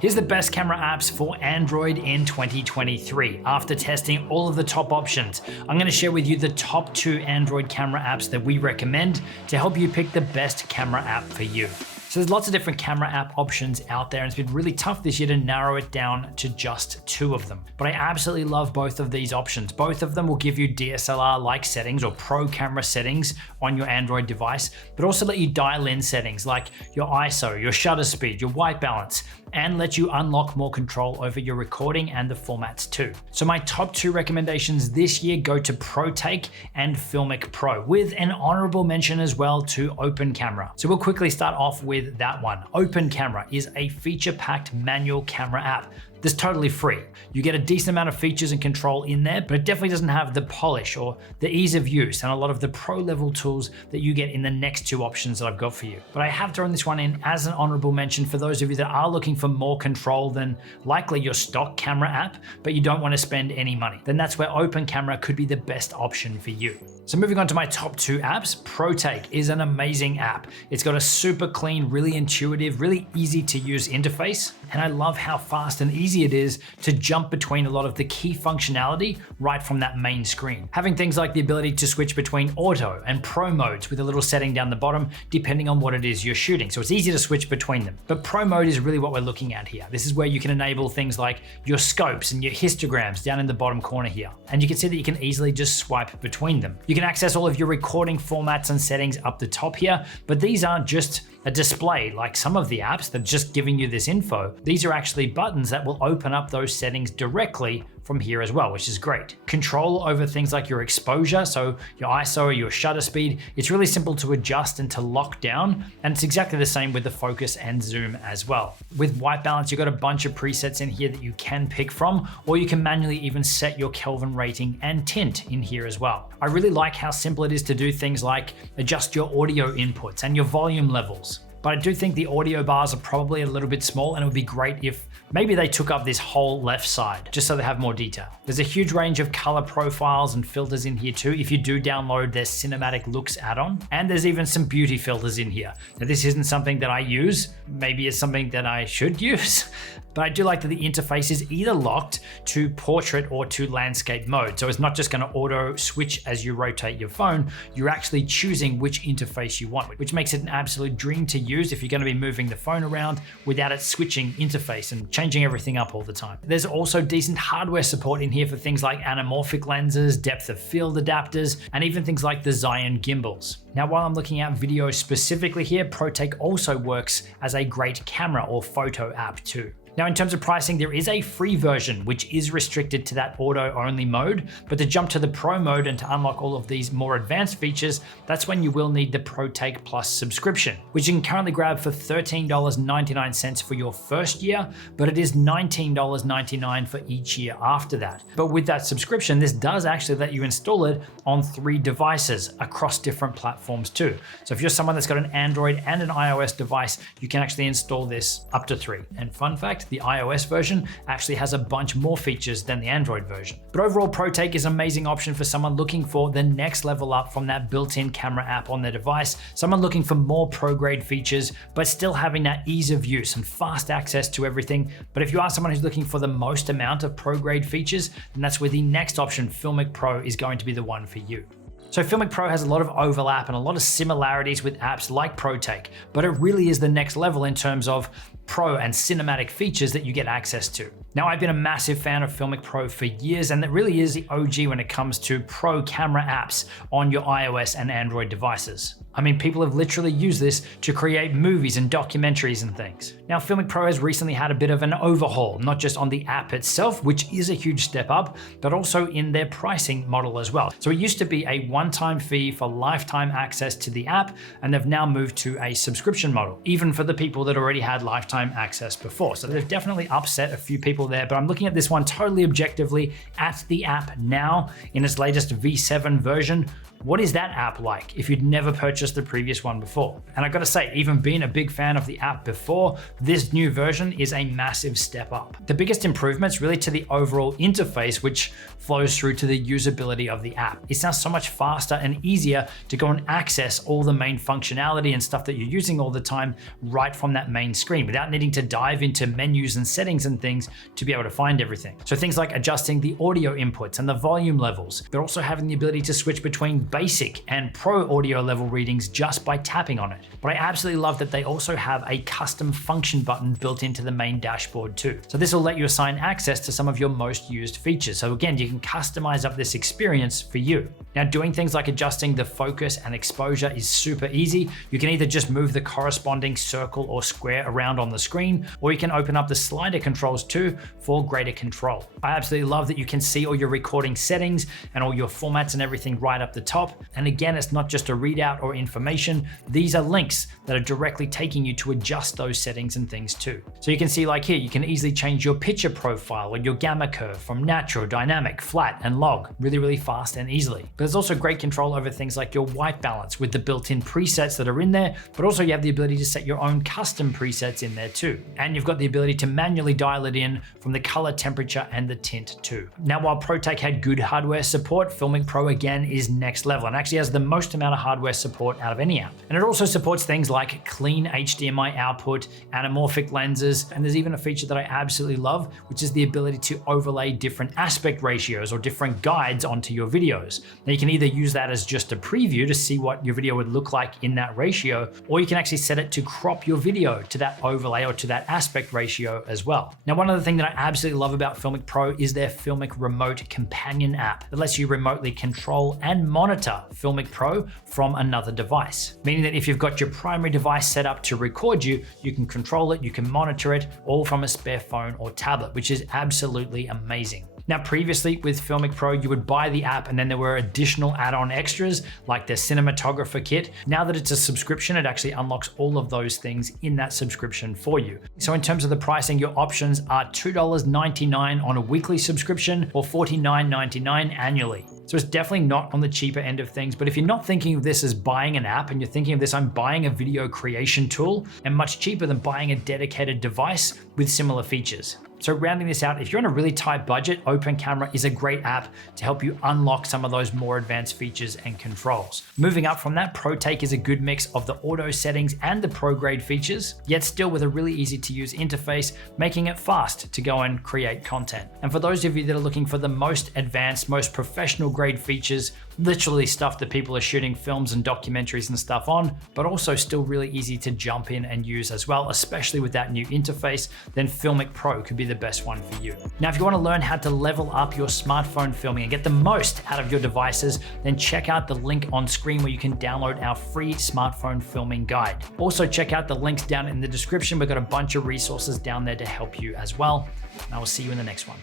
Here's the best camera apps for Android in 2023. After testing all of the top options, I'm going to share with you the top 2 Android camera apps that we recommend to help you pick the best camera app for you. So there's lots of different camera app options out there, and it's been really tough this year to narrow it down to just 2 of them. But I absolutely love both of these options. Both of them will give you DSLR-like settings or pro camera settings on your Android device, but also let you dial in settings like your ISO, your shutter speed, your white balance, and let you unlock more control over your recording and the formats too. So my top 2 recommendations this year go to Protake and FiLMiC Pro, with an honorable mention as well to Open Camera. So we'll quickly start off with that one. Open Camera is a feature-packed manual camera app that's totally free. You get a decent amount of features and control in there, but it definitely doesn't have the polish or the ease of use and a lot of the pro level tools that you get in the next 2 options that I've got for you. But I have thrown this one in as an honorable mention for those of you that are looking for more control than likely your stock camera app, but you don't want to spend any money. Then that's where Open Camera could be the best option for you. So moving on to my top 2 apps, Protake is an amazing app. It's got a super clean, really intuitive, really easy to use interface. And I love how fast and easy it is to jump between a lot of the key functionality right from that main screen. Having things like the ability to switch between auto and pro modes with a little setting down the bottom, depending on what it is you're shooting. So it's easy to switch between them. But pro mode is really what we're looking at here. This is where you can enable things like your scopes and your histograms down in the bottom corner here. And you can see that you can easily just swipe between them. You can access all of your recording formats and settings up the top here, but these aren't just a display like some of the apps that are just giving you this info. These are actually buttons that will open up those settings directly from here as well, which is great. Control over things like your exposure, so your ISO or your shutter speed, it's really simple to adjust and to lock down, and it's exactly the same with the focus and zoom as well. With white balance, you've got a bunch of presets in here that you can pick from, or you can manually even set your Kelvin rating and tint in here as well. I really like how simple it is to do things like adjust your audio inputs and your volume levels. But I do think the audio bars are probably a little bit small, and it would be great if maybe they took up this whole left side just so they have more detail. There's a huge range of color profiles and filters in here too if you do download their Cinematic Looks add-on. And there's even some beauty filters in here. Now this isn't something that I use, maybe it's something that I should use, but I do like that the interface is either locked to portrait or to landscape mode. So it's not just going to auto switch as you rotate your phone, you're actually choosing which interface you want, which makes it an absolute dream to use if you're going to be moving the phone around without it switching interface and changing everything up all the time. There's also decent hardware support in here for things like anamorphic lenses, depth of field adapters, and even things like the Zion gimbals. Now, while I'm looking at video specifically here, Protake also works as a great camera or photo app too. Now, in terms of pricing, there is a free version, which is restricted to that auto-only mode, but to jump to the Pro mode and to unlock all of these more advanced features, that's when you will need the Protake Plus subscription, which you can currently grab for $13.99 for your first year, but it is $19.99 for each year after that. But with that subscription, this does actually let you install it on 3 devices across different platforms too. So if you're someone that's got an Android and an iOS device, you can actually install this up to 3. And fun fact, the iOS version actually has a bunch more features than the Android version. But overall, Protake is an amazing option for someone looking for the next level up from that built-in camera app on their device, someone looking for more pro-grade features, but still having that ease of use and fast access to everything. But if you are someone who's looking for the most amount of pro-grade features, then that's where the next option, FiLMiC Pro, is going to be the one for you. So FiLMiC Pro has a lot of overlap and a lot of similarities with apps like Protake, but it really is the next level in terms of pro and cinematic features that you get access to. Now, I've been a massive fan of FiLMiC Pro for years, and it really is the OG when it comes to pro camera apps on your iOS and Android devices. I mean, people have literally used this to create movies and documentaries and things. Now, FiLMiC Pro has recently had a bit of an overhaul, not just on the app itself, which is a huge step up, but also in their pricing model as well. So it used to be a one-time fee for lifetime access to the app, and they've now moved to a subscription model, even for the people that already had lifetime access before. So they've definitely upset a few people there, but I'm looking at this one totally objectively at the app now in its latest V7 version. What is that app like if you'd never purchased just the previous one before. And I gotta say, even being a big fan of the app before, this new version is a massive step up. The biggest improvements really to the overall interface, which flows through to the usability of the app. It's now so much faster and easier to go and access all the main functionality and stuff that you're using all the time right from that main screen without needing to dive into menus and settings and things to be able to find everything. So things like adjusting the audio inputs and the volume levels, but also having the ability to switch between basic and pro audio level readings just by tapping on it. But I absolutely love that they also have a custom function button built into the main dashboard too. So this will let you assign access to some of your most used features. So again, you can customize up this experience for you. Now, doing things like adjusting the focus and exposure is super easy. You can either just move the corresponding circle or square around on the screen, or you can open up the slider controls too for greater control. I absolutely love that you can see all your recording settings and all your formats and everything right up the top. And again, it's not just a readout or information. These are links that are directly taking you to adjust those settings and things too. So you can see like here, you can easily change your picture profile or your gamma curve from natural, dynamic, flat, and log really fast and easily. But there's also great control over things like your white balance with the built-in presets that are in there, but also you have the ability to set your own custom presets in there too. And you've got the ability to manually dial it in from the color, temperature, and the tint too. Now, while Protake had good hardware support, FiLMiC Pro again is next level and actually has the most amount of hardware support out of any app. And it also supports things like clean HDMI output, anamorphic lenses, and there's even a feature that I absolutely love, which is the ability to overlay different aspect ratios or different guides onto your videos. Now you can either use that as just a preview to see what your video would look like in that ratio, or you can actually set it to crop your video to that overlay or to that aspect ratio as well. Now, one other thing that I absolutely love about FiLMiC Pro is their FiLMiC Remote Companion app that lets you remotely control and monitor FiLMiC Pro from another device. Meaning that if you've got your primary device set up to record you, you can control it, you can monitor it all from a spare phone or tablet, which is absolutely amazing. Now, previously with FiLMiC Pro, you would buy the app and then there were additional add-on extras like the cinematographer kit. Now that it's a subscription, it actually unlocks all of those things in that subscription for you. So in terms of the pricing, your options are $2.99 on a weekly subscription or $49.99 annually. So it's definitely not on the cheaper end of things, but if you're not thinking of this as buying an app and you're thinking of this, I'm buying a video creation tool and much cheaper than buying a dedicated device with similar features. So rounding this out, if you're on a really tight budget, Open Camera is a great app to help you unlock some of those more advanced features and controls. Moving up from that, Protake is a good mix of the auto settings and the pro grade features, yet still with a really easy to use interface, making it fast to go and create content. And for those of you that are looking for the most advanced, most professional grade features, literally stuff that people are shooting films and documentaries and stuff on, but also still really easy to jump in and use as well, especially with that new interface, then FiLMiC Pro could be the best one for you. Now, if you want to learn how to level up your smartphone filming and get the most out of your devices, then check out the link on screen where you can download our free smartphone filming guide. Also, check out the links down in the description. We've got a bunch of resources down there to help you as well. And I will see you in the next one.